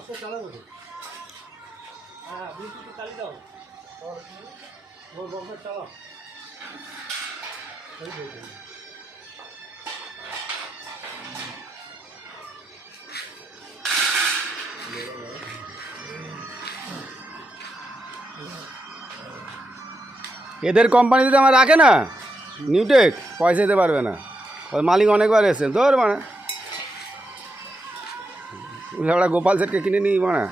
বক্সটা চালাবো তো। হ্যাঁ ব্লুটুথ চালিয়ে দাও। ওর বক্সটা চালাও। এদের কোম্পানিতে আমার রাখে না নিউটেক, পয়সা দিতে পারবে না। ওর মালিক অনেকবার এসেছেন তোর মানে ওরা গোপাল সেটকে কিনে নিই মানে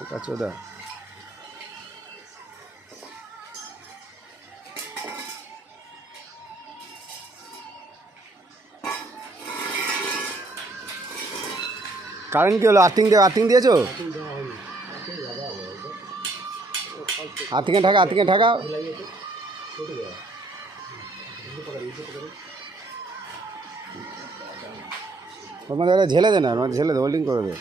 ওটা চোদা। কারেন্ট কী হলো? আর্থিং দিয়েছো? আর্থিংয়ে ঢাকা তোমাদের ঝেলে দে না, ঝেলে দে, হোল্ডিং করে দে।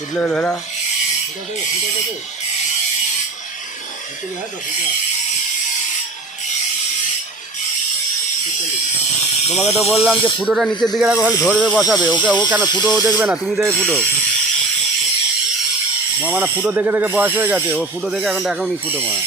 कितने लेवल है? তোমাকে তো বললাম যে ফুটোটা নিচের দিকে রাখো, খালি ধরবে বসাবে। ওকে ও কেন ফুটো দেখবে না? তুমি দেখে ফুটো মানে ফুটো দেখে বয়স হয়ে গেছে, ও ফুটো দেখে এখন ফুটো মারা।